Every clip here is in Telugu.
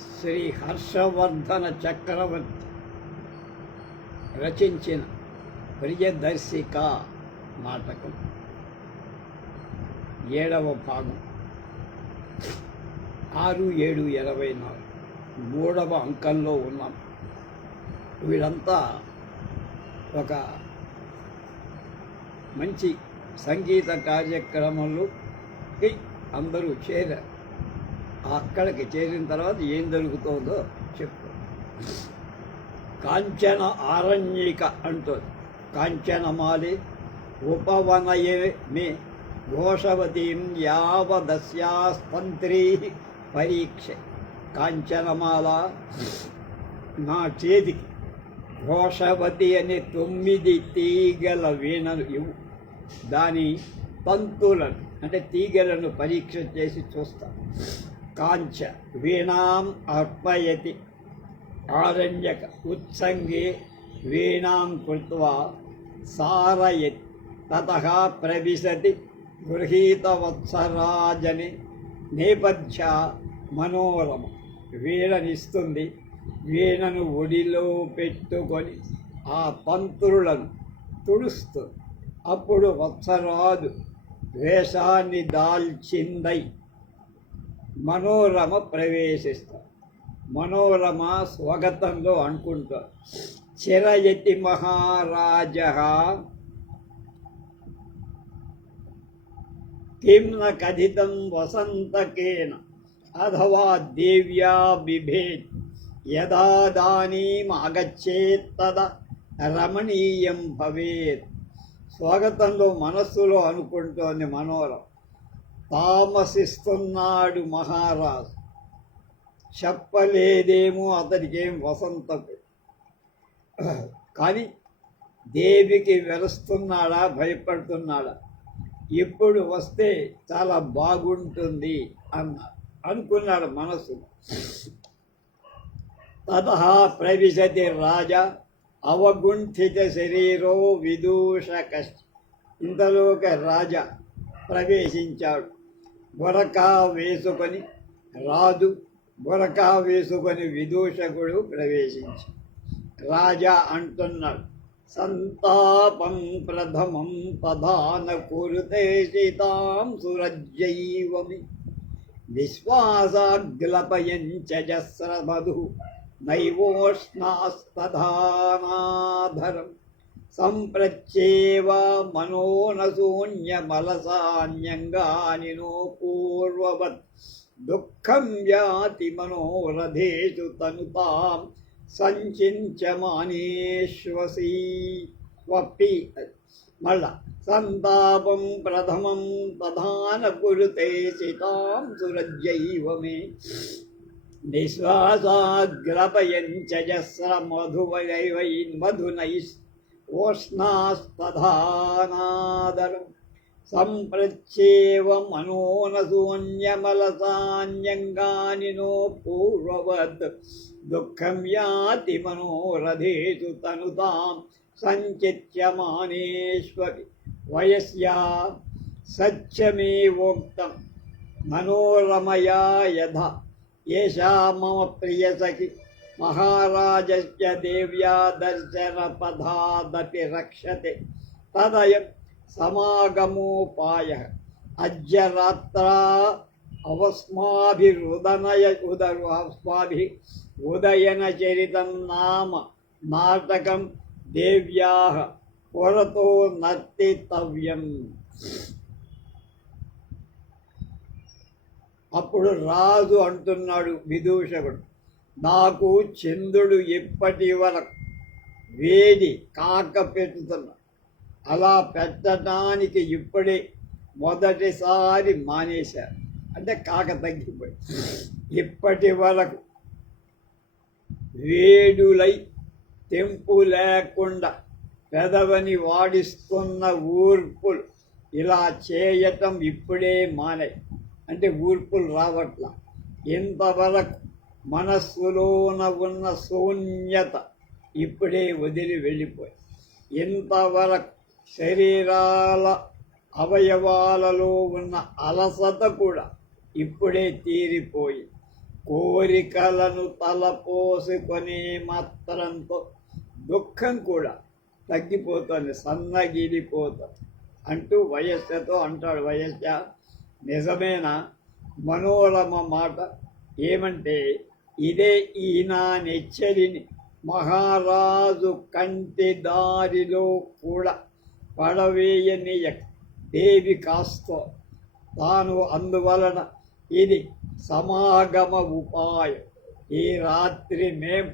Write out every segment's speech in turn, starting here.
శ్రీ హర్షవర్ధన చక్రవర్తి రచించిన ప్రియదర్శిక నాటకం 7వ భాగం 6/7/24 3వ అంకంలో ఉన్నాం. వీళ్ళంతా ఒక మంచి సంగీత కార్యక్రమంలో అందరూ చేరారు. అక్కడికి చేరిన తర్వాత ఏం జరుగుతుందో చెప్పు. కాంచన ఆరణ్యిక అంటుంది. కాంచనమాలి ఉపవనయే మే ఘోషవతీం యావదస్యాస్తంత్రీ పరీక్ష. కాంచనమాల నా చేతికి ఘోషవతి అనే 9 తీగల వీణను ఇవ్వు. దాని తంతులను అంటే తీగలను పరీక్ష చేసి చూస్తాను. కాంచ వీణాం అర్పయతి ఆరణ్యక ఉత్సంగే వీణాం కృత్వా సారయతి తతః ప్రవిశతి గృహీతవత్సరాజని నేపథ్య మనోరమ. వీణనిస్తుంది. వీణను ఒడిలో పెట్టుకొని ఆ తంత్రులను తుడుస్తుంది. అప్పుడు వత్సరాజు వేషాన్ని దాల్చిందై మనోరమ ప్రవేశిస్తారు. మనోరమ స్వాగతంలో అనుకుంటారు. చిరయతి మహారాజ కిం న కథితం వసంతకేన అథవా దేవ్యా బిభేద్ యదాదానీం ఆగచ్చేత్ తదా రమణీయం భవేత్. స్వాగతంలో మనస్సులో అనుకుంటోంది మనోరమ. తామసిస్తున్నాడు మహారాజు. చెప్పలేదేమో అతనికి ఏం వసంతకు, కానీ దేవికి వెలుస్తున్నాడా భయపడుతున్నాడా? ఇప్పుడు వస్తే చాలా బాగుంటుంది అనుకున్నాడు మనసు. తతః ప్రవిశతి రాజా అవగుంఠిత శరీరో విదూషక. ఇంతలోక రాజా ప్రవేశించాడు. బొరకా వేసుకొని రాజు, బొరకా వేసుకొని విదూషకుడు ప్రవేశించి రాజా అంటున్నాడు. సంతాపం ప్రథమం ప్రధాన కురుతే సీతాం సురజ్జైవమి విశ్వాసాగ్లపయంచ జస్రమధు నైవోష్ణాస్తధానాధరం సంప్రచ్యేవ మనోనశూన్యమలసాన్యంగాని నో పూర్వవత్ దుఃఖం యాతి మనోరథేషు తనుతాం సంచించమానేష్వసి వప్పి. మళ్ళా సంతాపం ప్రథమం ప్రధాన కురుతే సీతాం సురజ్జైవ మే నిశ్వాసాగ్రపయంచ జస్ర మధునై ఓష్ణాస్తధానాదరం సంప్రచ్యేవ మనోనశూన్యమలసాన్యంగాని నో పూర్వవత్ దుఃఖం యాతి మనోరథేషు తనుతాం సంచిత్యమానేష్వపి. వయస్యా సత్యమేవోక్తం మనోరమయా యథా ఏషా మమ ప్రియసఖి మహారాజస్య దేవ్యా దర్శనపథాదపి రక్షతే తదయం సమాగమోపాయః అద్య రాత్రా ఉదయనచరితం నామ నాటకం దేవ్యాః పురతో నర్తితవ్యం. అప్పుడు రాజు అంటున్నాడు విదూషకుడు, నాకు చంద్రుడు ఇప్పటి వరకు వేడి కాక పెట్టుతున్నా. అలా పెట్టడానికి ఇప్పుడే మొదటిసారి మానేశారు. అంటే కాక తగ్గిపోయి ఇప్పటి వరకు వేడులై తెంపు లేకుండా పెదవని వాడిస్తున్న ఊర్పులు ఇలా చేయటం ఇప్పుడే మానే. అంటే ఊర్పులు రావట్లా. ఇంతవరకు మనస్సులోన ఉన్న శూన్యత ఇప్పుడే వదిలి వెళ్ళిపోయి, ఇంతవరకు శరీరాల అవయవాలలో ఉన్న అలసత కూడా ఇప్పుడే తీరిపోయి, కోరిక కోరికలను తలపోసుకొని మాత్రంతో దుఃఖం కూడా తగ్గిపోతుంది, సన్నగిలిపోతుంది అంటూ వయస్సుతో అంటాడు. వయస్సు నిజమేనా? మనోరమ మాట ఏమంటే, ఇదే ఈయన నెచ్చరిని మహారాజు కంటి దారిలో కూడా పడవేయనీయ దేవి కాస్తో తాను, అందువలన ఇది సమాగమ ఉపాయం. ఈ రాత్రి మేం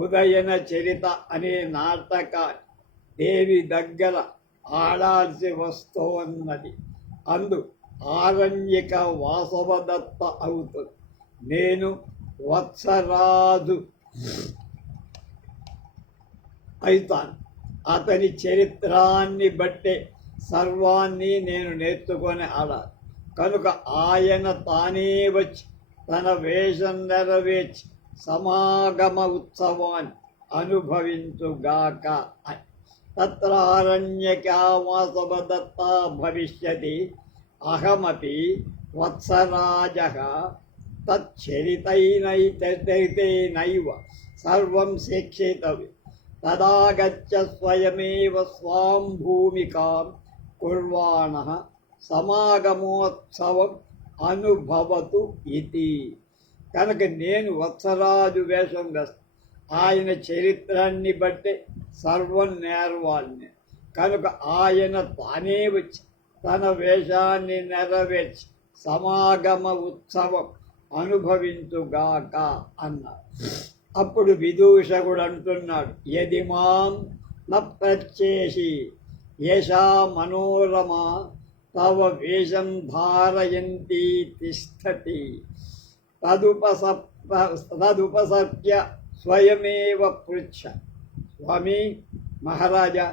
ఉదయన చరిత అనే నాటకాన్ని దేవి దగ్గర ఆడాల్సి వస్తోన్నది. అందు ఆరణ్యక వాసవదత్త అవుతుంది. నేను వత్సరాజు అవుతాను. అతని చరిత్రాన్ని బట్టే సర్వాన్ని నేను నేర్చుకొని ఆడాలి. కనుక ఆయన తానే వచ్చి తన వేషం నెరవేర్చి సమాగమ ఉత్సవాన్ని అనుభవించుగాక అని. తత్రారణ్యకా వాసవదత్త భవిష్యతి అహమపి వత్సరాజః తచ్చరితైనైవ సర్వం శిక్షితవ్యం. తదా గచ్చ స్వయమేవ స్వాం భూమికాం కుర్వాణః సమాగమోత్సవం అనుభవతు ఇతి. కనుక నేను వత్సరాజు వేషం వేస్తాను. ఆయన చరిత్రాన్ని బట్టి సర్వం నేర్వాలని. కనుక ఆయన తానే వచ్చి తన వేషాన్ని నెరవేర్చి సమాగమ ఉత్సవం అనుభవించుగాక అన్నారు. అప్పుడు విదూషకుడు అంటున్నాడు, యది మాం న ప్రత్యేషి యశా మనోరమ తవ వేషం ధారయంతి తిష్టతి తదుపసర్ప్య స్వయమేవ పృచ్ఛ. స్వామి మహారాజా,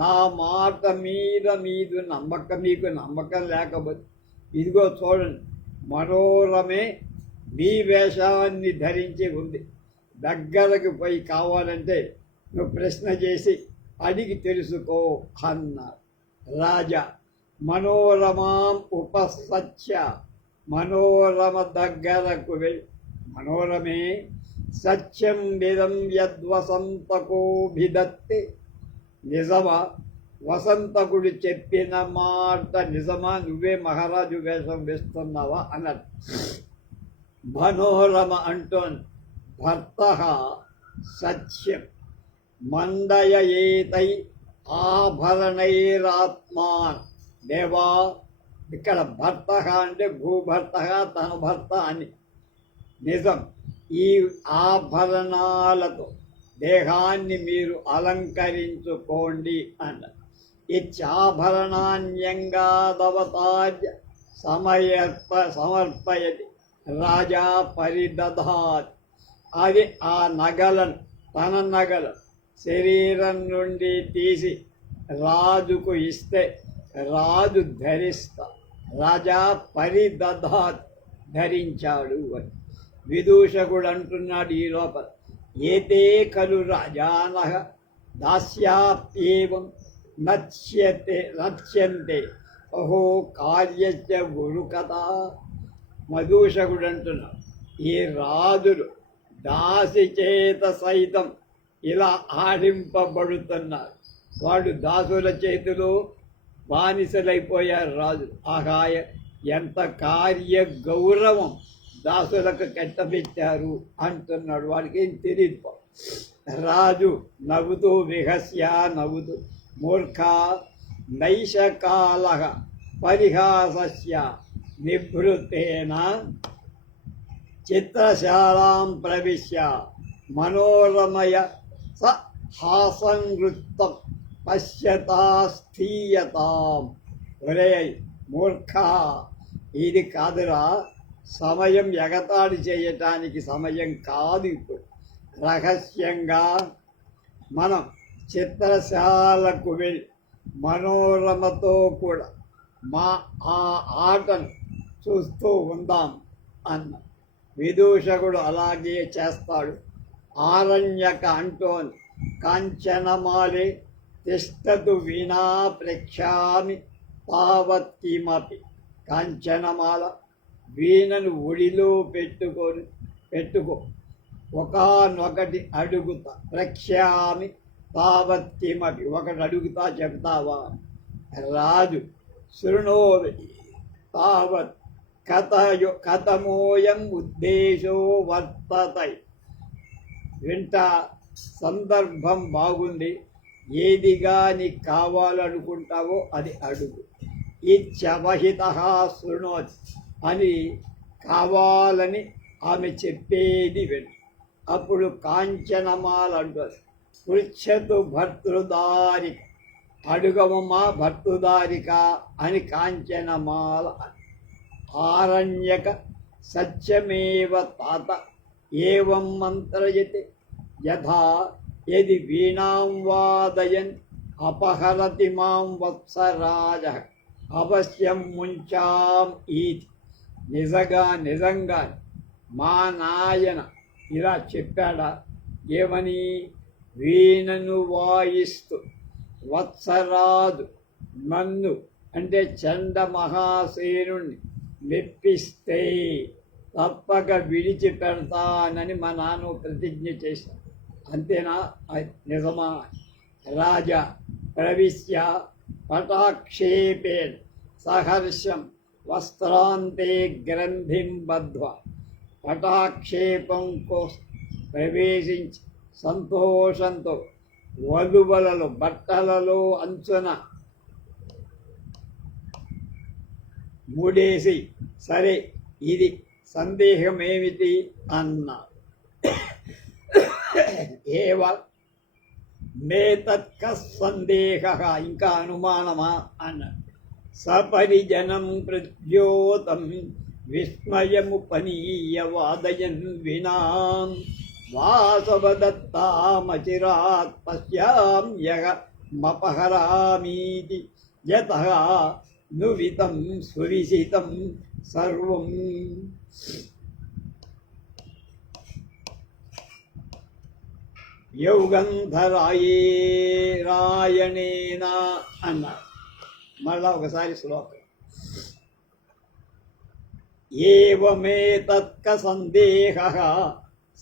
నా మాట మీకు నమ్మకం లేకపోతే ఇదిగో చూడండి, మనోరమే మీ వేషాన్ని ధరించి ఉంది. దగ్గరకు పోయి కావాలంటే నువ్వు ప్రశ్న చేసి అడిగి తెలుసుకో అన్నారు. రాజా మనోరమాం ఉపసత్య, మనోరమ దగ్గరకు వెళ్ళి, మనోరమే సత్యం విదం యద్వసంతకోభిదత్తే, నిజమా? వసంతకుడు చెప్పిన మాట నిజమా? నువ్వే మహారాజు వేషం వేస్తున్నావా అన్నది. మనోరమ అంటోంది, భర్త సత్యం మందయేతై ఆభరణైరాత్మాన్. దేవా, ఇక్కడ భర్త అంటే భూభర్త, తన భర్త అని. నిజం, ఈ ఆభరణాలతో దేహాన్ని మీరు అలంకరించుకోండి అన్న. ఇచ్చాభరణాన్యంగాదవతార్య సమర్పయతి రాజా పరిదధాత్. అది ఆ నగలను, తన నగలు శరీరం నుండి తీసి రాజుకు ఇస్తే రాజు ధరిస్తా. రాజా పరిదధాత్, ధరించాడు అని. విదూషకుడు అంటున్నాడు ఈ లోపల, ఏతే ఖలు రాజానః దాస్యాప్యేవం నచ్యంతే అహో కార్యస్య గురు కదా. మధూషకుడు అంటున్నాడు, ఈ రాజులు దాసి చేత సైతం ఇలా ఆడింపబడుతున్నారు. వాడు దాసుల చేతిలో బానిసలైపోయారు రాజులు. ఆహాయ ఎంత కార్య గౌరవం దాసులకు కట్టబెట్టారు అంటున్నాడు. వాడికి ఏం తెలియదు. రాజు నవ్వుతూ విహస్య, నవ్వుతూ, మూర్ఖ నైషకాల పరిహాసస్య నిభృతేన చిత్రశాలాం ప్రవిశ్య మనోరమయ స హాసంవృత్తం పశ్యతాస్థీయతాం. ఒరే మూర్ఖ, ఇది కాదురా, సమయం ఎగతాళి చేయటానికి సమయం కాదు. ఇప్పుడు రహస్యంగా మనం చిత్రశాలకు వెళ్ళి మనోరమతో కూడా ఆ ఆటను చూస్తూ ఉందాం అన్న. విదూషకుడు అలాగే చేస్తాడు. ఆరణ్యక అంటోని, కాంచనమాలే తిష్టతు వినా ప్రఖ్యామి తావత్ కిమపి. కాంచనమాల వీణను ఒడిలో పెట్టుకొని పెట్టుకో. ఒకానొకటి అడుగుతా, రక్ష్యామి తావత్కిమపి. ఒకటి అడుగుతా, చెప్తావా? రాజు శృణోమి తావత్ కథమోయం ఉద్దేశో వర్తతై. వింటా, సందర్భం బాగుంది, ఏదిగా నీకు కావాలనుకుంటావో అది అడుగు. ఇచ్చవహిత శృణోత్ అని కావాలని ఆమె చెప్పేది విను. అప్పుడు కాంచనమాల అంటారు, పృచ్ఛతు భర్తృదారిక, అడుగమమ్మా భర్తృదారిక అని కాంచనమాల. ఆరణ్యక సత్యమేవ తాత ఏవం మంత్రయతి యథా యది వీణాం వాదయన్ అపహరతి మాం వత్సరాజ అవశ్యం ముంచాం ఈతి. నిజంగా మా నాయన ఇలా చెప్పాడా? ఏమని? వీణను వాయిస్తూ వత్సరాజు నన్ను అంటే చండ మహాసేనుణ్ణి మెప్పిస్తే తప్పక విడిచిపెడతానని మా నాన్న ప్రతిజ్ఞ చేశాను. అంతేనా? నిజమా? రాజా ప్రవిశ్య పటాక్షేపేణ సహర్షం వస్త్రాంతే గ్రంథిం బద్ధ్వా. పటాక్షేపం కోసం ప్రవేశించి సంతోషంతో వలువలలో బట్టలలో అంచున మూడేసి, సరే ఇది సందేహమేమిటి అన్నా. ఏవ మే తత్క సందేహ, ఇంకా అనుమానమా అన్నాడు. సపరిజనం ప్రద్యోతం విస్మయముపనీయ వాదయన్ వినాం వాసవదత్తామచిరాత్ పశ్యామ్యహమపహరామీతి యతః నువితం సువిసితం సర్వం. యౌగంధరాయేరాయణేన అన్నారు. మళ్ళా ఒకసారి శ్లోకం. ఏవమేతత్క సందేహః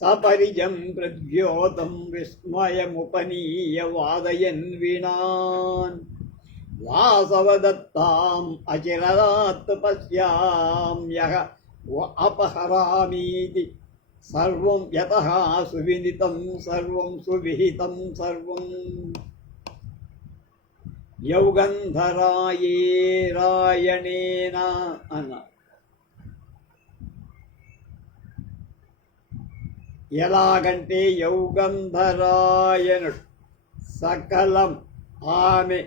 సపరిజం ప్రద్యోతం విస్మయముపనీయ వాదయన్ వీణాన్ వాసవదత్తాం అచిరాత్ పశ్యామ్యహ అపహరామీతి సర్వం యతః సువిదితం సర్వం సువిహితం సర్వం. యౌగంధరాయేరాయణేన అన్నారు. ఎలాగంటే యౌగంధరాయణుడు సకలం ఆమె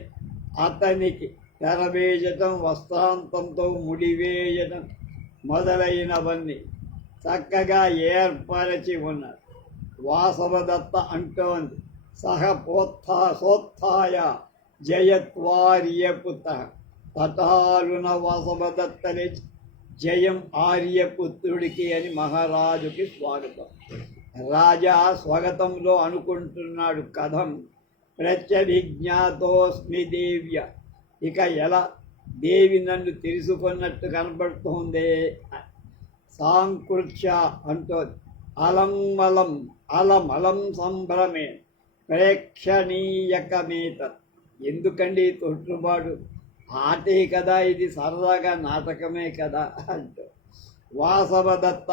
అతనికి తెరవేయటం, వస్త్రాంతంతో ముడివేయటం మొదలైనవన్నీ చక్కగా ఏర్పరచి ఉన్నారు. వాసవదత్త అంటోంది, సహ సోత్థాయ జయత్వార్యపుత్ర. తటాలున వాసవదత్త లేచి జయం ఆర్యపుత్రుడికి అని మహారాజుకి స్వాగతం. రాజా స్వాగతంలో అనుకుంటున్నాడు, కథం ప్రత్యభిజ్ఞాతోస్మి దేవ్య. ఇక ఎలా దేవి నన్ను తెలుసుకున్నట్టు కనబడుతోందే. సాంకృత్య అంటోంది, అలమలం సంభ్రమే ప్రేక్షణీయకమేత. ఎందుకండి తొట్టుబాటు? ఆటే కదా ఇది, సరదాగా నాటకమే కదా అంటూ. వాసవదత్త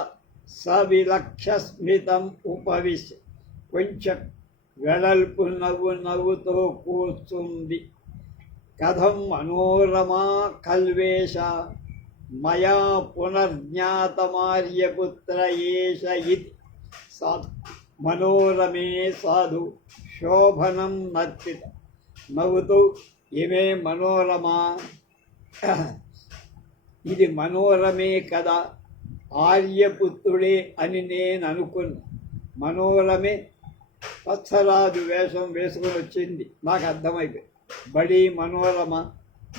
సవిలక్షస్మితం ఉపవిశ్, కొంచెం వెడల్పు నవ్వుతో కూర్చుంది. కథం మనోరమా కల్వేష మయా పునర్జ్ఞాతమార్యపుత్ర ఏష ఇతి. మనోరమే సాధు శోభనం నర్తిత. నవ్వుతూ, ఏమే మనోరమా, ఇది మనోరమే కదా, ఆర్యపుత్రుడే అని నేను అనుకున్నా. మనోరమే వత్సరాజు వేషం వేసుకొని వచ్చింది, నాకు అర్థమైపోయింది. బడి మనోరమ,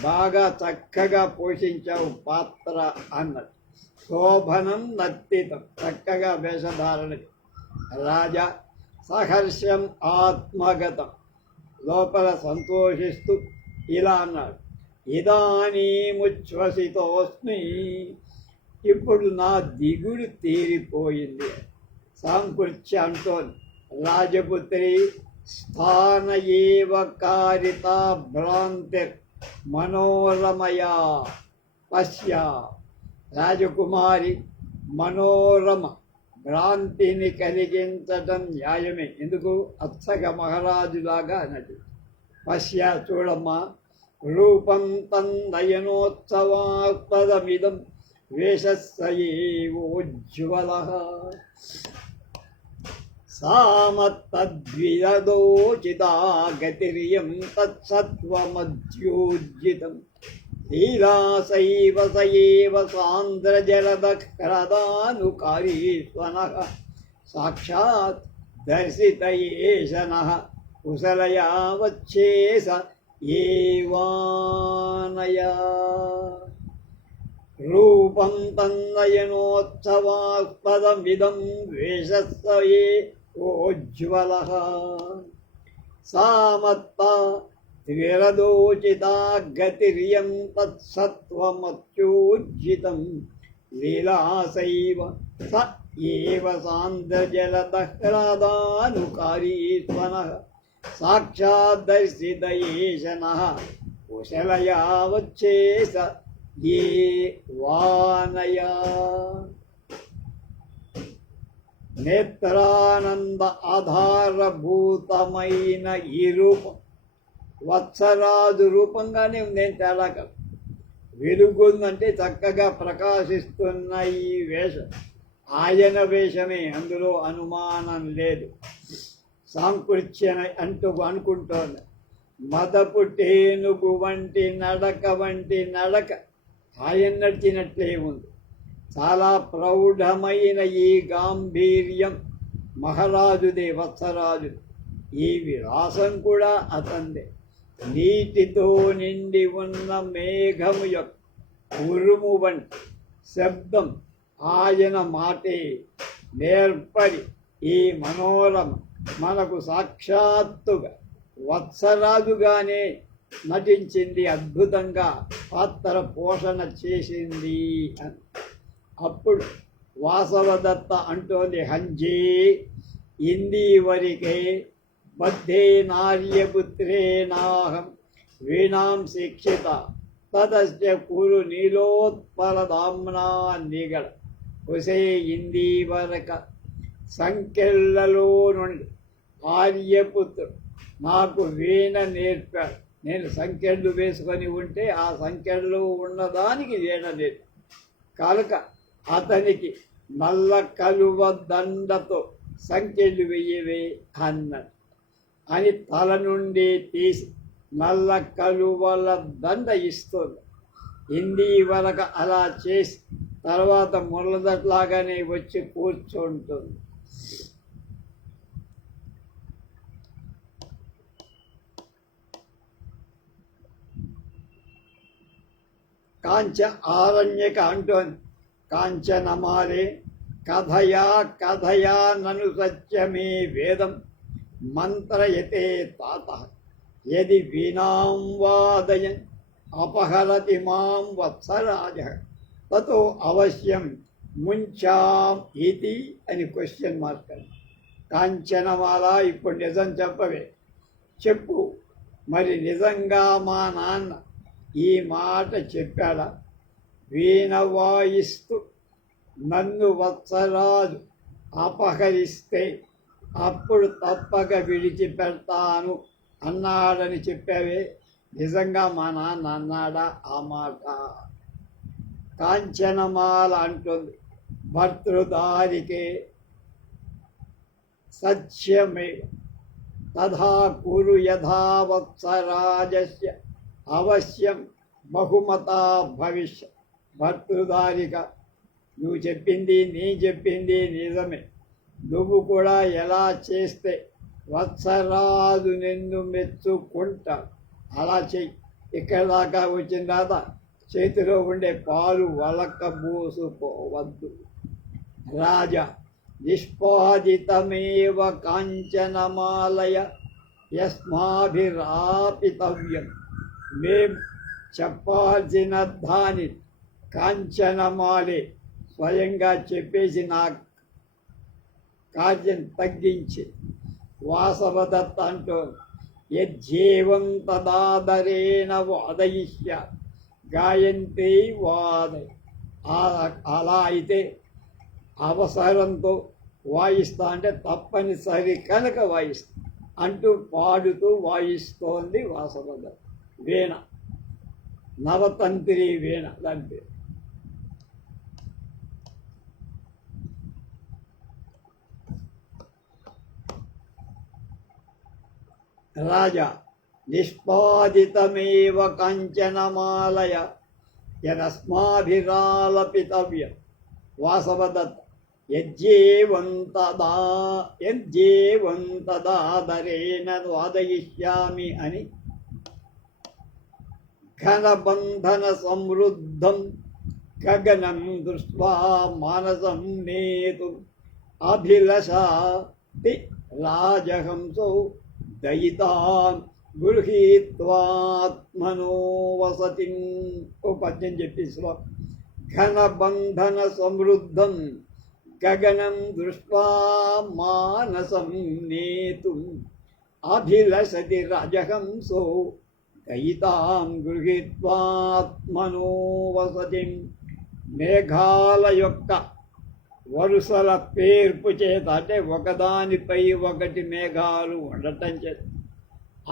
బాగా చక్కగా పోషించావు పాత్ర అన్నది. శోభనం నర్తితం, చక్కగా వేషధారణ. రాజా సహర్షం ఆత్మగతం, లోపల సంతోషిస్తూ ఇలా అన్నాడు, ఇదానీముచ్ఛ్వసితోస్మి, ఇప్పుడు నా దిగుడు తీరిపోయింది. సాంకృత్య అంటోంది. రాజపుత్రి స్థాన ఏవ కారిత భ్రాంతిర్ మనోరమయా పశ్య. రాజకుమారి మనోరమ భ్రాంతిని కలిగించటం న్యాయమే. ఎందుకు? అచ్చగ మహారాజులాగా అన్నది. పశ్య చూడమ్మా, రూపం తన్నయనోత్సవాస్పదమిదం వేషస్సయేవోజ్వల సామత్తద్విదోచితా గతిరియం తత్సత్వమధ్యోజ్జితం లీలాసైవ సయేవ సాంద్రజలదః సాక్షాత్ దర్శితయేషనః కుశలయా వచ్చేస ఏవానయా. రూపం తన్నయనోత్సవాస్పదమిదం వేషస్సయేవోజ్వలః సామత్తా విరదోచితా గతిరియం తత్సత్వమత్యోజ్జితం లీలాసైవ స ఏవ సాంద్రజలదహ్లాదానుకారీశ్వనః సాక్షాద్దర్శితయేషనః కుశలయా వచ్చేస ఏ వానయా. నేత్రానంద ఆధారభూతమైన ఈ రూపం వత్సరాజు రూపంగానే ఉంది. ఏం తేడా కాదు. వెలుగుందంటే చక్కగా ప్రకాశిస్తున్న ఈ వేషం ఆయన వేషమే, అందులో అనుమానం లేదు. సాంకృత్యన అంటూ అనుకుంటోంది. మదపు టేనుగు వంటి నడక ఆయన నడిచినట్లే ఉంది. చాలా ప్రౌఢమైన ఈ గాంభీర్యం మహారాజుదే, వత్సరాజు. ఈ విలాసం కూడా అతందే. నీటితో నిండి ఉన్న మేఘము యొక్క ఉరుము వంటి శబ్దం ఆయన మాటే. నేర్పరి ఈ మనోరమ మనకు సాక్షాత్తుగా వత్సరాజుగానే నటించింది, అద్భుతంగా పాత్ర పోషణ చేసింది అని. అప్పుడు వాసవదత్త అంటోంది, హంజీ ఇందీవరికే బద్ధే నార్యపుత్రే నాహం వీణాం శిక్షిత తదస్య కురు నీలోత్పలదామ్నా నిగళ. ఒసే ఇందీవరక, సంఖ్యలలో నుండి ఆర్యపుత్రుడు నాకు వీణ నేర్పాడు. నేను సంఖ్యలు వేసుకొని ఉంటే ఆ సంఖ్యలో ఉన్నదానికి వీణ నేర్పు కనుక అతనికి నల్ల కలువ దండతో సంఖ్యలు వెయ్యవే అన్నాడు. అని తల నుండి తీసి నల్ల కలువల దండ ఇస్తుంది. హిందీ వరకు అలా చేసి తర్వాత ముళ్ళదట్లాగానే వచ్చి కూర్చుంటుంది. కాంచ ఆరణ్యక అంటోంది, కాంచనమాలే కథయా నను సత్యమే వేదం మంత్రయతే తాత యది వీణాం వాదయన్ అపహరతి మాం వత్సరాజ తతో అవశ్యం ముంచాం ఇది అని క్వశ్చన్ మార్క్ అని. కాంచనమాల, ఇప్పుడు నిజం చెప్పవే, చెప్పు మరి నిజంగా మా నాన్న ఈ మాట చెప్పాడా? వీణ వాయిస్తూ నన్ను వత్సరాజు అపహరిస్తే అప్పుడు తప్పక విడిచిపెడతాను అన్నాడని చెప్పావే, నిజంగా మా నాన్న అన్నాడా ఆ మాట? కాంచనమాల అంటుంది, భర్తృదారికే సత్యమే తథా కురు యథా వత్సరాజస్య అవశ్యం బహుమతా భవిష్య. భర్తృదారిక, నువ్వు చెప్పింది నిజమే. నువ్వు కూడా ఎలా చేస్తే వత్సరాజు నిన్ను మెచ్చుకుంటాడు అలా చెయ్యి. ఇక్కడ దాకా వచ్చిన తర్వాత చేతిలో ఉండే పాలు వలకబోసుకోవద్దు. రాజా నిష్పాదితమేవ కాంచనమాలయ యస్మాభిరాపితవ్యం. మేం చెప్పాల్సిన దాని కాంచనమాలే స్వయంగా చెప్పేసి నా కార్యం తగ్గించి వాసవదత్త అంటూ యజ్జేవం తదాదరేణ వాదయిష్య గాయంతే వాదయ. అలా అయితే అవసరంతో వాయిస్తా అంటే తప్పనిసరి కనుక వాయిస్తా అంటూ పాడుతూ వాయిస్తోంది వాసవదత్త. వీణ, నవతంత్రి వీణ దాని పేరు. రాజా నిష్పాదితమేవ కాంచనమాలయ యదస్మాభిరాలపితవ్యం. వాసవదత్త యజ్జేవం తదాదరేణ వాదయిష్యామి అని ఘనబంధన సమృద్ధం గగనం దృష్ట్వా మానసం నేతుం అభిలషాతి రాజహంసో దయితాన్ గృహీత్వాత్మనో వసతిం. ఓ పద్యం చెప్పి శ్లోకం. ఘనబంధన సమృద్ధం గగనం దృష్ట్వా మానసం నేతుం అభిలషతి రాజహంసో దయితాం గృహీత్వాత్మనో వసతిం. మేఘాల యొక్క వరుసల పేర్పు చేత అంటే ఒకదానిపై ఒకటి మేఘాలు ఉండటం చేత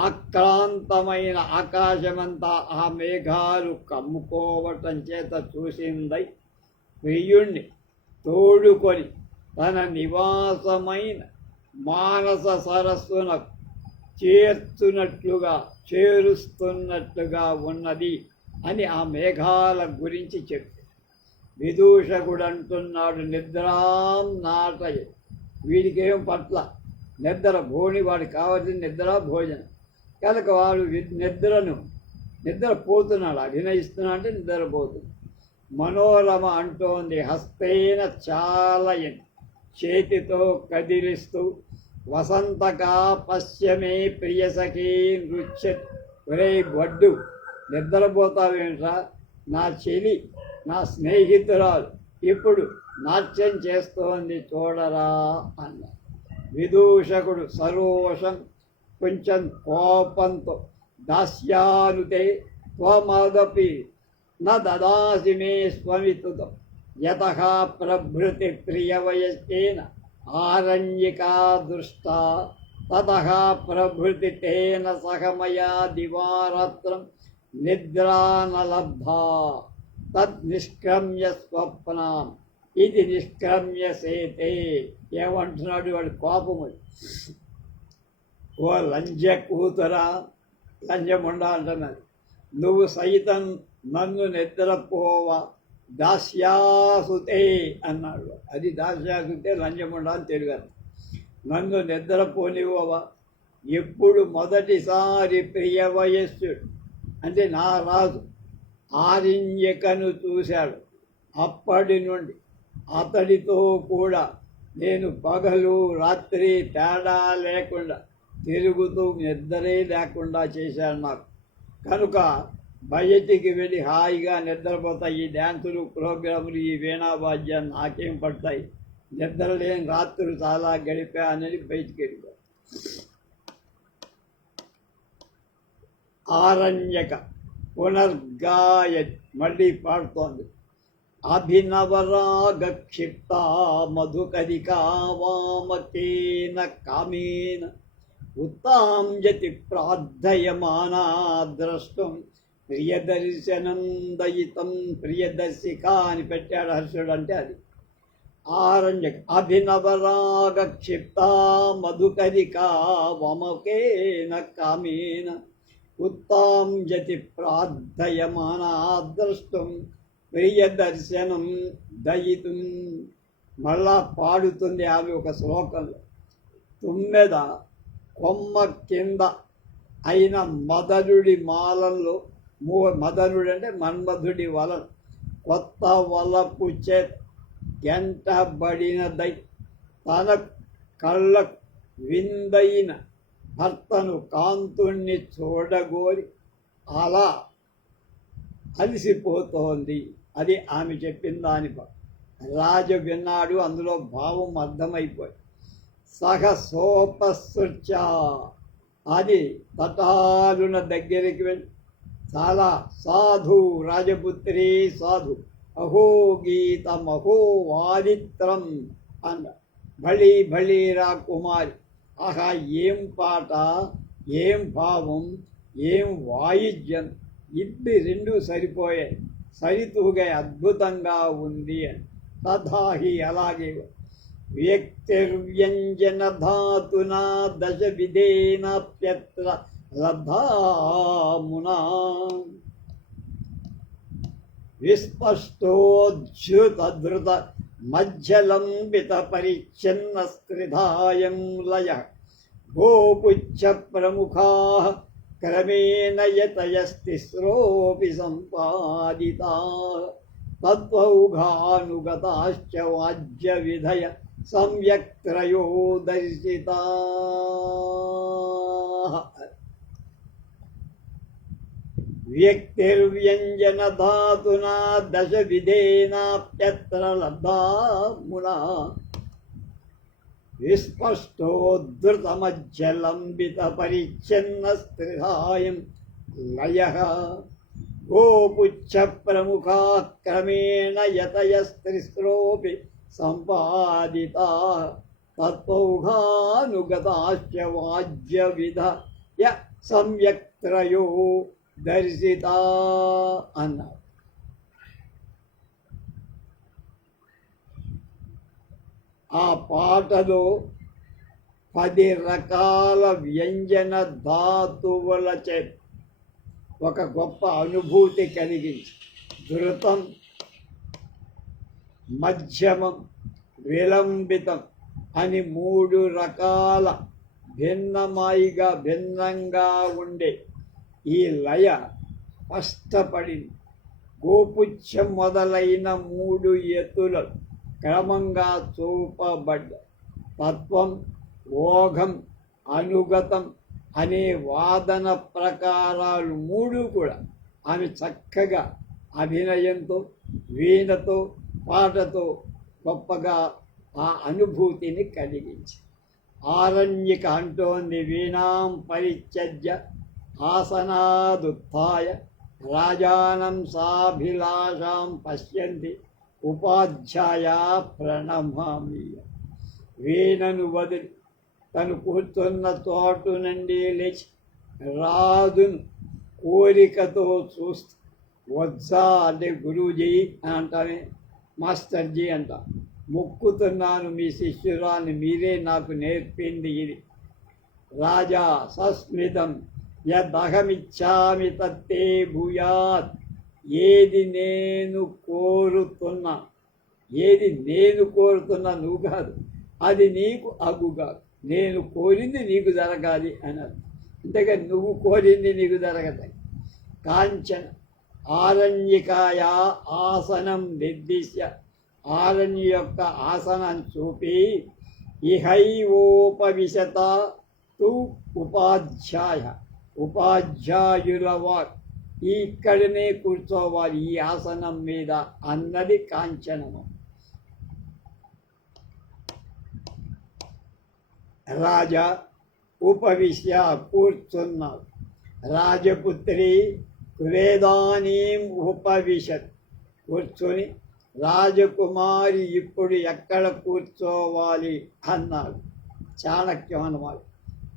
ఆక్రాంతమైన ఆకాశమంతా ఆ మేఘాలు కమ్ముకోవటం చేత చూసిందై ప్రియుణ్ణి తోడుకొని తన నివాసమైన మానస సరస్సునకు చేరుస్తున్నట్లుగా ఉన్నది అని ఆ మేఘాల గురించి చెప్పి విదూషకుడు అంటున్నాడు, నిద్రాం నాటయ. వీడికేం పట్ల నిద్ర భోని, వాడికి కావాల్సిన నిద్ర భోజనం కనుక వాడు నిద్రపోతున్నాడు, అభినయిస్తున్నాడు అంటే నిద్రపోతుంది. మనోరమ అంటోంది, హస్తేన చాలయన్, చేతితో కదిలిస్తూ వసంతకా పశ్యమే ప్రియసఖీ నృత్య. ఒరే గొడ్డు, నిద్రపోతావేంట్రా, నా చెలి నా స్నేహితురాలు ఇప్పుడు నాట్యం చేస్తోంది చూడరా అన్న. విదూషకుడు సరోషం కొంచెం కోపంతో, దాస్యానుతే త్వమదపి న దదాసి మే స్వమితుతం యతః ప్రభృతి ప్రియవయస్యేన ఆరణ్యకా దృష్టా తతః ప్రభృతి తేన సహ మయా దివారాత్రం నిద్రా న లబ్ధా తద్ నిష్క్రమ్య స్వప్నాం ఇది నిష్క్రమ్య సేతే. ఏమంటున్నాడు వాడు కోపము. ఓ లంజ కూతురా, లంజముండ అంటున్నది, నువ్వు సైతం నన్ను నిద్రపోవా దాస్యాసుతే అన్నాడు. అది దాస్యాసుతే లంజముండ అని తెలుగు. నన్ను నిద్రపోనివ్వవా. ఎప్పుడు మొదటిసారి ప్రియ వయస్సుడు అంటే నా రాజు ఆరణ్యకను చూశాడు, అప్పటి నుండి అతడితో కూడా నేను పగలు రాత్రి తేడా లేకుండా తిరుగుతూ నిద్రే లేకుండా చేశాడు నాకు. కనుక బయటికి వెళ్ళి హాయిగా నిద్రపోతాయి. ఈ డ్యాన్సులు ప్రోగ్రాములు ఈ వీణావాద్యాలు నాకేం పడతాయి, నిద్ర లేని రాత్రులు చాలా గడిపా అనేది బయటికి వెళ్ళిపో. ఆరణ్యక పునర్గాయ మళ్ళీ పాడుతోంది. అభినవరాగ క్షిప్త మధుకరికా వామకేన కామేన ఉత్తాంజతి ప్రార్థయమానా ద్రష్టం ప్రియదర్శనం దయితం. ప్రియదర్శిక అని పెట్టాడు హర్షుడు అంటే అది. ఆరణ్యక అభినవరాగ క్షిప్త మధుకరికా వామకేన కామేన ఉత్తాంజతి ప్రార్థయమానా ద్రష్టం ప్రియదర్శనం దయితం. మళ్ళా పాడుతుంది ఆమె ఒక శ్లోకంలో. తుమ్మెద కొమ్మ కింద అయిన మదనుడి మాలంలో, మదనుడు అంటే మన్మధుడి వలన కొత్త వలపు చే గంటబడినదై తన కళ్ళ విందైన భర్తను కాంతుణ్ణి చూడగోరి అలా అలసిపోతోంది. అది ఆమె చెప్పిన దాని రాజు విన్నాడు, అందులో భావం అర్థమైపోయి సహసోపసృత్య అది తటాలున దగ్గరికి వెళ్ళి చాలా సాధు రాజపుత్రి సాధు అహో గీతం అహో వాదిత్రం అన్న భళి భళీరా కుమారి ఆహా ఏం పాట ఏం భావం ఏం వాయిద్యం ఇది రెండు సరిపోయాయి సరితూగా అద్భుతంగా ఉంది అని తథాహి అలాగే వ్యక్తిర్వ్యంజన ధాతునా దశ విధేనాప్యత్ర లబ్ధామునా విస్పష్టోద్ధృత మధ్యలంబిత పరిచ్ఛిన్న స్త్రిధాయం లయ గోపుచ్చ ప్రముఖా క్రమేణ యతయస్తిస్రోపి సంపాదితా తత్వౌఘానుగతాశ్చ వాజ్య విధయ సమ్యక్ త్రయోదర్శితా వ్యక్తిర్వ్యంజన ధాతునా దశ విధేనాప్యత్ర లబ్ధామునా విస్పష్టోద్ధృతమజ్జలంబిత పరిచ్ఛిన్న స్త్రిధాయం లయః గోపుచ్చ ప్రముఖా క్రమేణ యతయస్త్రిస్రోపి సంపాదితా తత్వౌఘానుగతాశ్చ వాజ్య విధయ సమ్యక్ త్రయో దర్శితా అన్నారు. ఆ పాటలో 10 రకాల వ్యంజన ధాతువులచే ఒక గొప్ప అనుభూతి కలిగించి ధృతం, మధ్యమం, విలంబితం అని 3 రకాల భిన్నంగా ఉండే ఈ లయ స్పష్టపడింది. గోపుచ్చం మొదలైన 3 ఎత్తులు క్రమంగా చూపబడ్డ తత్వం, ఓఘం, అనుగతం అనే వాదన ప్రకారాలు 3 కూడా ఆమె చక్కగా అభినయంతో వీణతో పాటతో గొప్పగా ఆ అనుభూతిని కలిగించి ఆరణ్యక అంటోంది వీణాం పరిత్యజ్య ఆసనాదుత్థాయ రాజానం సాభిలాషాం పశ్యంతి ఉపాధ్యాయ ప్రణమామి. వీణను వదిలి తను కూర్చున్న చోటు నుండి లేచి రాజును కోరికతో చూస్తూ వద్దా అంటే గురూజీ అని అంటామే, మాస్టర్జీ అంట, మొక్కుతున్నాను మీ శిష్యురాన్ని, మీరే నాకు నేర్పింది ఇది. రాజా సస్మితం యదహమిచ్చామి తత్తే భూయాత్. ఏది నేను కోరుతున్నా నువ్వు కాదు, అది నీకు అగుగా. నేను కోరింది నీకు జరగాలి అన్నారు. అంతేగా నువ్వు కోరింది నీకు జరగదు. కాంచన ఆరణ్యకాయ ఆసనం నిర్దిశ్య, ఆరణ్య యొక్క ఆసనం చూపి ఇహైవోపవిశత తు ఉపాధ్యాయ, ఉపాధ్యాయుల వారు ఇక్కడనే కూర్చోవాలి ఈ ఆసనం మీద అన్నది కాంచనము. రాజా ఉపవిశ్య కూర్చున్నారు. రాజపుత్రి వేదానీం ఉపవిశత్ కూర్చొని రాజకుమారి ఇప్పుడు ఎక్కడ కూర్చోవాలి అన్నాడు. చాణక్యం అన్నమాట.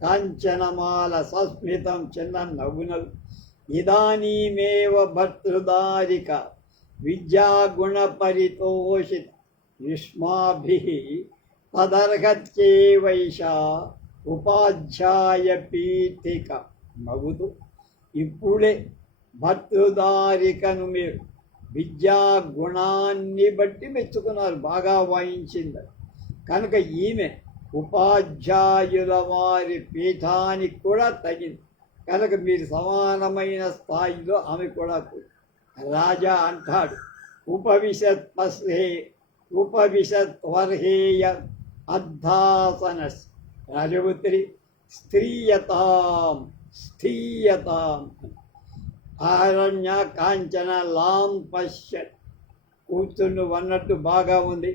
కాంచనమాల సస్మితం చిన్న నవ్వునలు. ఇదానీమేవ భర్తృదారిక విద్యాగుణ పరితోషిత యుష్మాభిః తదర్హత్యేవైషా ఉపాధ్యాయ పీఠిక. నవ్వుతూ ఇప్పుడే భర్తృదారికను మీరు విద్యా గుణాన్ని బట్టి మెచ్చుకున్నారు, బాగా వాయించింది కనుక ఈమె ఉపాధ్యాయుల వారి పీఠానికి కూడా తగింది కనుక మీరు సమానమైన స్థాయిలో ఆమె కూడా. రాజా అంటాడు ఉపవిశత్వర్హేయ అద్ధాసనస్. రాజపుత్రి స్థీయతాం. ఆరణ్య కాంచన లాం పశ్యత్. కూర్చుని అన్నట్టు బాగా ఉంది.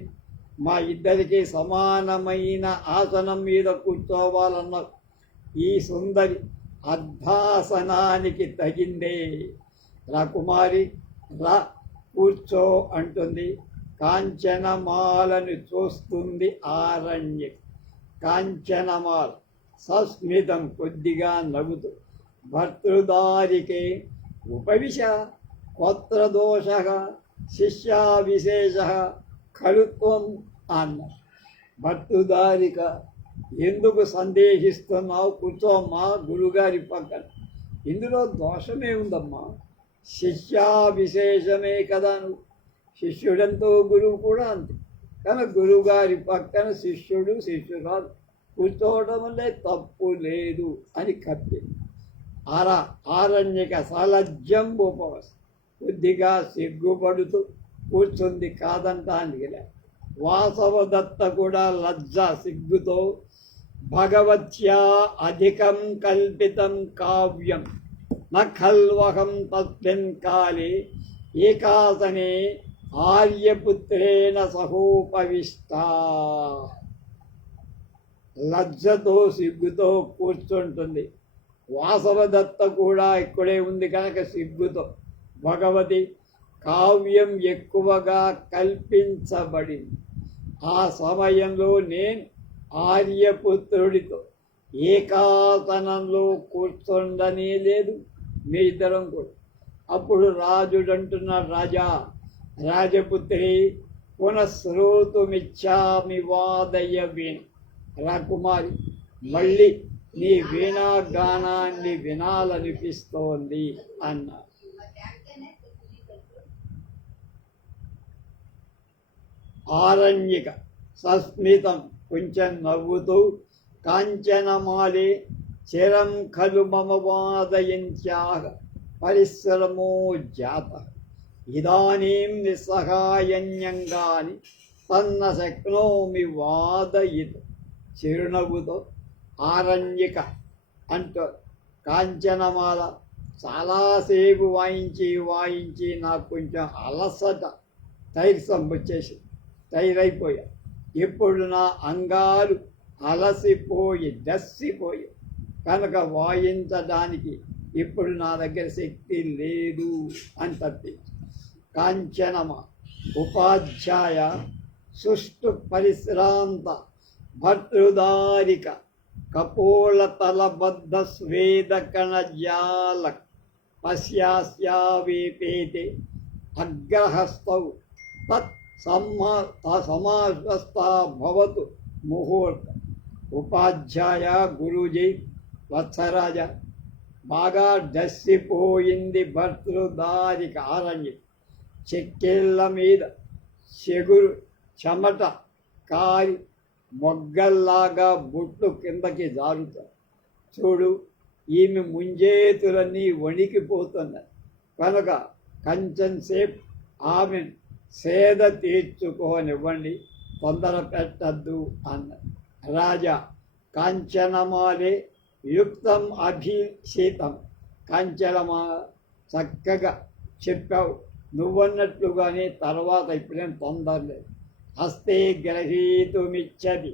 మా ఇద్దరికి సమానమైన ఆసనం మీద కూర్చోవాలన్నారు. ఈ సుందరి అర్ధాసనానికి తగిందే. రా కుమారి, రా కూర్చో అంటుంది. కాంచనమాలను చూస్తుంది ఆరణ్యకి. కాంచనమాల సస్మితం కొద్దిగా నవ్వుతూ, భర్తృదారికే ఉపవిశ కొత్రదోష శిష్యా విశేష ఖలుత్వం అన్నారు. భర్తృదారిక, ఎందుకు సందేహిస్తున్నావు? కూర్చోమ్మా గురుగారి పక్కన. ఇందులో దోషమే ఉందమ్మా, శిష్యా విశేషమే కదా. నువ్వు శిష్యుడంతో గురువు కూడా అంతే. కానీ గురువుగారి పక్కన శిష్యుడు శిష్యురాలు కూర్చోవడం వల్లే తప్పు లేదు అని కప్పి ఆరణ్యక సలజ్జం ఉపవస్ కొద్దిగా సిగ్గుపడుతూ కూర్చుంది. కాదంటానికి లే. వాసవదత్త కూడా లజ్జ సిగ్గుతో, భగవత్యా అధికం కల్పితం కావ్యం న ఖల్వహం తస్మిన్ కాలే ఏకాసనే ఆర్యపుత్రేణ సహోపవిష్ట. లజ్జతో సిగ్గుతో కూర్చుంటుంది. వాసవదత్త కూడా ఇక్కడే ఉంది కనుక సిగ్గుతో. భగవతి, కావ్యం ఎక్కువగా కల్పించబడింది. ఆ సమయంలో నేను ఆర్యపుత్రుడితో ఏకాసనంలో కూర్చుండనే లేదు, మీ ఇద్దరం కూడా. అప్పుడు రాజుడంటున్నాడు, రాజా, రాజపుత్రి, పునఃశ్రోతుమిచ్చామి వాదయ వీణ. రాకుమారి, మళ్ళీ నీ వీణాగానాన్ని వినాలనిపిస్తోంది అన్నారు. ఆరణ్యక సస్మితం కొంచెం నవ్వుతూ, కాంచనమాలే చిరం ఖలు మమ వాదయంత్యాహ పరిశ్రమో జాత ఇదానీం నిస్సహాయన్యంగాని తన్న శక్నోమి వాదయిత్. చిరునవ్వుతో ఆరణ్యక అంటూ, కాంచనమాల చాలాసేపు వాయించి నాకు కొంచెం అలసట, టైర్సం వచ్చేసి టైరైపోయా. ఇప్పుడు నా అంగాలు అలసిపోయి దస్సిపోయి కనుక వాయించడానికి ఇప్పుడు నా దగ్గర శక్తి లేదు అని తప్పించి. కాంచనమ ఉపాధ్యాయ సుష్టు పరిశ్రాంత భర్తృదారిక కపోళతలబద్ధ స్వేదకణజాల పశ్యాస్యావేపేతే అగ్రహస్థౌ తత్ సమాశ్వస్తా భవతు ముహూర్త. ఉపాధ్యాయ, గురూజీ, వత్సరాజ, బాగా డస్సిపోయింది భర్తృదారిక ఆరణ్యం. చెక్కిళ్ళ మీద చెగురు చెమట కారి మొగ్గల్లాగా బుట్లు కిందకి జారుతాయి. చూడు, ఈమె ముంజేతులన్నీ వణికిపోతున్నాయి కనుక కొంచెం సేపు ఆమెను సేద తీర్చుకోనివ్వండి, తొందర పెట్టద్దు అన్నది. రాజా, కాంచనమాలే యుక్తం అభిషేతం. కాంచనమా, చక్కగా చెప్పావు, నువ్వన్నట్లుగానే తర్వాత ఇప్పుడేం తొందర లేదు. హస్తే గ్రహీతుమిచ్చది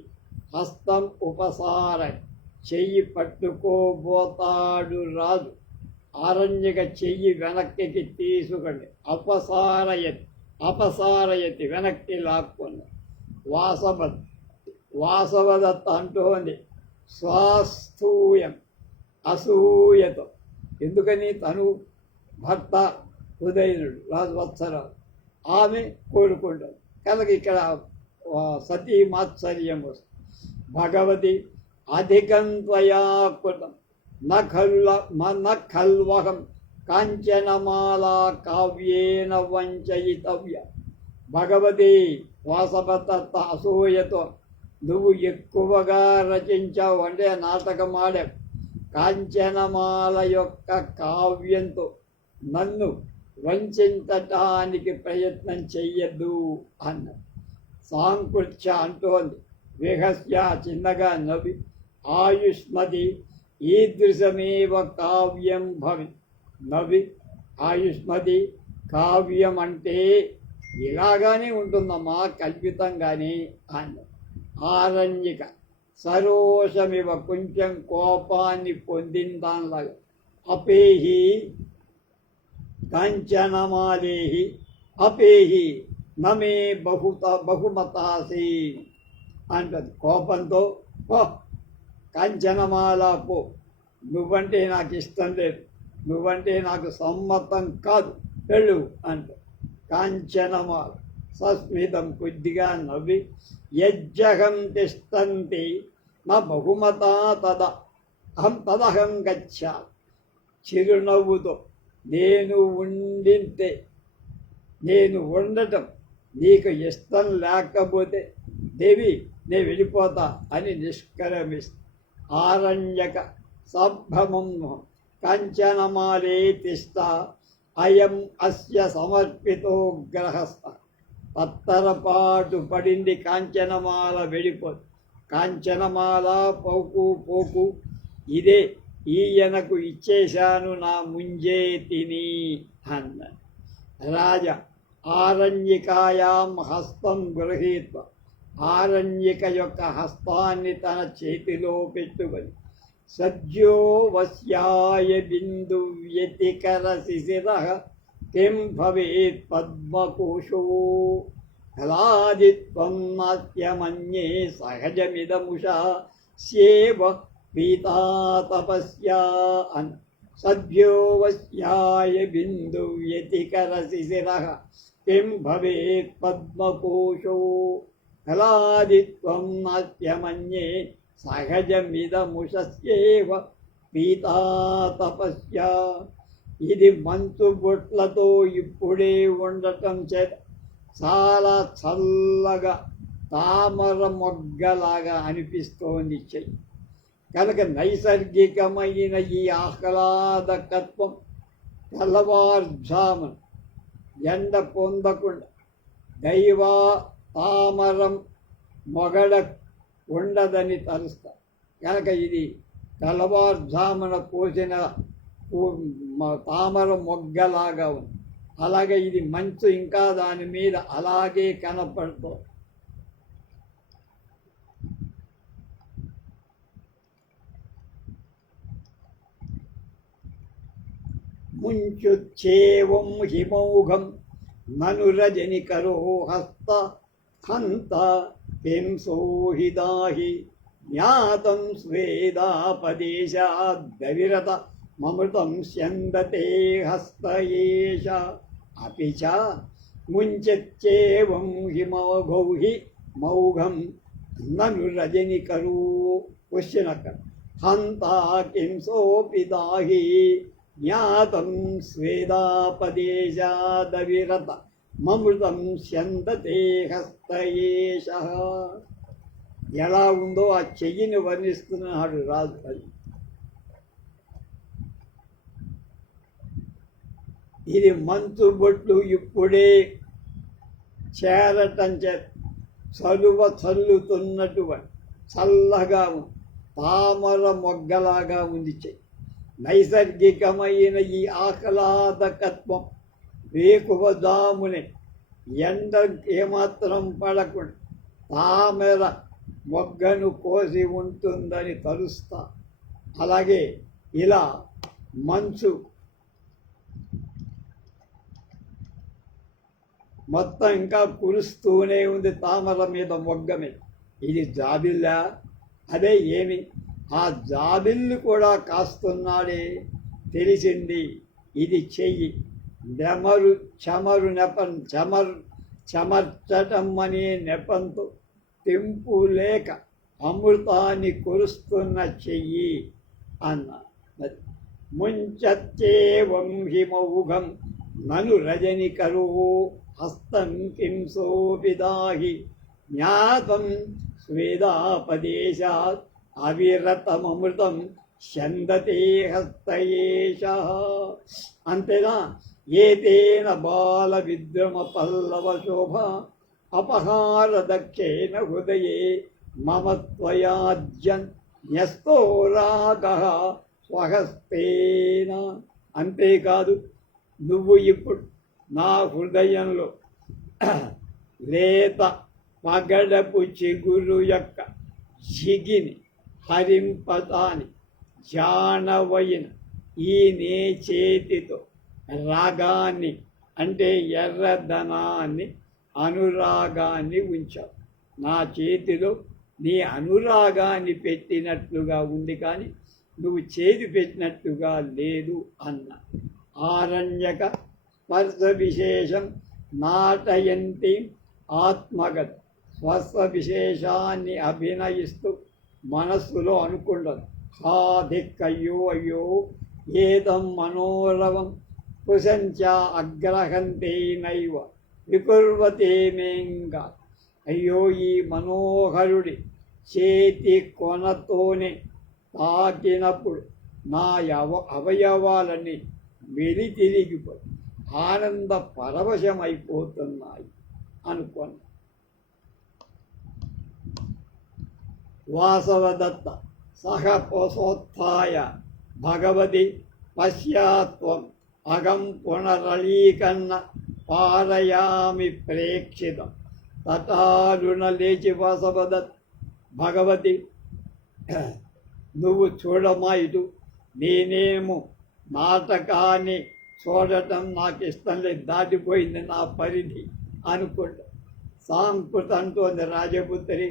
హస్తం ఉపసార. చెయ్యి పట్టుకోబోతాడు రాజు. ఆరణ్యక చెయ్యి వెనక్కి తీసుకొని అపసారయతి వెనక్కి లాక్కొని. వాసవదత్త అంటోంది స్వాస్థూయం అసూయతో. ఎందుకని? తను భర్త ఉదయనుడు రాజవత్సరాలు, ఆమె కోరుకుంటారు కనుక ఇక్కడ సతీ మాత్సర్యం వస్తుంది. భగవతి, అధికం త్వయా కృతం న ఖల్వహం కాంచనమాలా కావ్యేన వంచయితవ్య. భగవతి, వాసవదత్త అసూయతో నువ్వు ఎక్కువగా రచించావు, అంటే నాటకం ఆడావు. కాంచనమాల యొక్క కావ్యంతో నన్ను వంచటానికి ప్రయత్నం చెయ్యద్దు అన్న. సాంకృత్య అంటోంది. విహస్య చిన్నగా నవ్వి, ఆయుష్మతి ఈదృశమేవ కావ్యం భవి. నవ్వి, ఆయుష్మతి, కావ్యం అంటే ఇలాగానే ఉంటుందమ్మా, కల్పితంగానే అని. ఆరణ్యక సరోషమివ, కొంచెం కోపాన్ని పొందిన దానిలాగా. అపేహి కాంచనమాలేహి అపేహి నమే బహుమతాసి అంటది కోపంతో. పో కాంచనమాల పో, నువ్వంటే నాకు ఇష్టం లేదు, నువ్వంటే నాకు సమ్మతం కాదు, వెళ్ళు అంట. కాంచనమాల సస్మితం కొద్దిగా నవ్వి, యజ్జహం తిష్టంతి నా బహుమతా తదహం గచ్చా, చిరునవ్వుతో, నేను ఉండటం నీకు ఇష్టం లేకపోతే దేవి నేను వెళ్ళిపోతా అని నిష్క్రమిస్తా. ఆరణ్యక సభ్రమం కాంచనమాలే తిష్ట అయం అస్య సమర్పితో గ్రహస్థ. పత్తరపాటు పడింది కాంచనమాల, వెళ్ళిపోదు. కాంచనమాల పోకు ఇదే ఈయనకు ఇచ్చేశాను నా ముంజే తిని అన్న. రాజ ఆరణ్యకాయాం హస్తం గృహీత్వ, ఆరణ్యక యొక్క హస్తాన్ని తన చేతిలో పెట్టుకొని, సజ్జో వస్యాయ బిందు వ్యతికర శిశిర కిం భవేత్ పద్మకోశో కలాదిత్వం నాస్త్యమన్యే సహజమిదముషా స్యేవ పీతాతపస్యా అన్. సద్భ్యో వస్యాయ బిందు వ్యతికర శిశిర కిం భవేత్ పద్మకోశో కలాదిత్వం నాస్త్యమన్యే సహజమిదముషస్యేవ పీతాతపస్యా. ఇది మంచు బొట్లతో ఇప్పుడే ఉండటం చేత చాలా చల్లగా తామర మొగ్గలాగా అనిపిస్తోంది చెయ్యి. కనుక నైసర్గికమైన ఈ ఆహ్లాదకత్వం తెల్లవారుజామున ఎండ పొందకుండా దైవ తామరం మొగడ ఉండదని తలుస్తా. కనుక ఇది తెల్లవారుజామున కోసిన తామర మొగ్గలాగా ఉంది. అలాగే ఇది మంచు ఇంకా దాని మీద అలాగే కనపడుతుంది. ముంచుచ్చేవం హిమౌఘం నను రజనికరో హస్త హంత హింసోహిదాహి జ్ఞాతం స్వేదాపదేశాదవిరత మమృతం స్యందతే హస్తయేష. అపి చ ముంచేవం హిమౌఘౌ మౌఘం నను రజనికరో. క్వశ్చన్ అక్కడ. హంతా కింసోపి దాహి జ్ఞాతం స్వేదాపదేశాదవిరత మమృతం స్యందతే హస్తయేష. ఎలా ఉందో ఆ చెయ్యిని వర్ణిస్తున్నాడు రాజు. అది ఇది మంచు బొట్లు ఇప్పుడే చేరటం చేత చలువ చల్లుతున్నటువంటి చల్లగా తామర మొగ్గలాగా ఉంది చెయ్యి. నైసర్గికమైన ఈ ఆహ్లాదకత్వం వేకువజామునే ఎండ ఏమాత్రం పడకుండా తామర మొగ్గను కోసి ఉంటుందని తలుస్తా. అలాగే ఇలా మంచు మొత్తం ఇంకా కురుస్తూనే ఉంది తామర మీద, మొగ్గ మీద. ఇది జాబిల్లా? అదే ఏమి, ఆ జాబిల్లు కూడా కాస్తున్నాడే తెలిసింది. ఇది చెయ్యి చెమర్చటం అనే నెపంతో తెంపు లేక అమృతాన్ని కురుస్తున్న చెయ్యి అన్న. ముంచేవం హిమౌఘం నను రజనికరో హస్తం కింసోపిదాహి జ్ఞాతం స్వేదాపదేశాత్ అవిరతమృతం స్యందతే హస్తయేష. అంతేనా? ఏతేన బాల విద్రమ పల్లవ శోభ అపహార దక్షేణ హృదయే మమ త్వయాజ్యన్ న్యస్తో రాగః స్వహస్తేన. అంతేకాదు, నువ్వు ఇప్పుడు నా హృదయంలో లేత పగడపు చిగురు యొక్క జిగిని హరింపతాని జానవయిన ఈ నే చేతితో రాగాన్ని అంటే ఎర్రదనాన్ని అనురాగాన్ని ఉంచావు. నా చేతిలో నీ అనురాగాన్ని పెట్టినట్లుగా ఉంది, కానీ నువ్వు చేతి పెట్టినట్టుగా లేదు అన్న. ఆరణ్యక స్పర్శ విశేషం నాటయంతి ఆత్మగత స్వస్వ విశేషాన్ని అభినయిస్తూ మనస్సులో అనుకుండదు. దిక్కయ్యో అయ్యో ఏదం మనోరవం కుశంచ అగ్రహంతేనైవ వికుర్వతే మేంగా. అయ్యో ఈ మనోహరుడి చేతి కొనతోనే తాకినప్పుడు నా అవయవాలన్నీ వెలితిరిగిపోయి ఆనంద పరవశమైపోతున్నాయి అనుకున్నా. వాసవదత్త సహ పోసోత్థాయ భగవతి పశ్యాత్వం అగం పునరళీకన్న పారయామి ప్రేక్షితం. తటారుణ లేచి వాసవదత్, భగవతి నువ్వు చూడమా ఇటు, నేనేమో నాటకాన్ని చూడటం నాకు ఇష్టం లేదు, దాటిపోయింది నా పరిధి అనుకుంటా. సాంస్కృత అంటోంది రాజపుత్రి,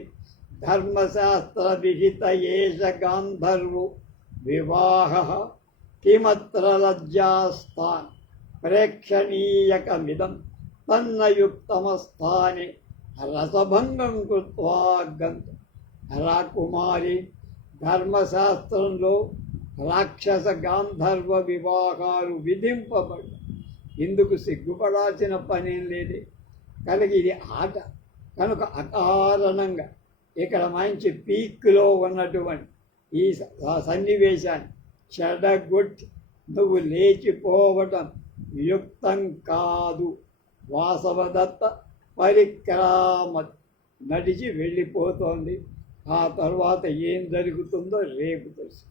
ధర్మశాస్త్ర విహిత ఏష గాంధర్వు వివాహ కిమత్ర లజ్జాస్థాన్ ప్రేక్షణీయకమిదం తన్నయుక్తమస్థానే రసభంగం కృత్వా గంతు. రాకుమారి, ధర్మశాస్త్రంలో రాక్షస గాంధర్వ వివాహాలు విధింపబడ్డాయి. ఇందుకు సిగ్గుపడాల్సిన పనేం లేదే, కనుక ఇది ఆట. కనుక అకారణంగా ఇక్కడ మంచి పీక్లో ఉన్నటువంటి ఈ సన్నివేశాన్ని చెడగొట్టి నువ్వు లేచిపోవటం యుక్తం కాదు. వాసవదత్త పరిక్రామ నడిచి వెళ్ళిపోతోంది. ఆ తర్వాత ఏం జరుగుతుందో రేపు తెలుసు.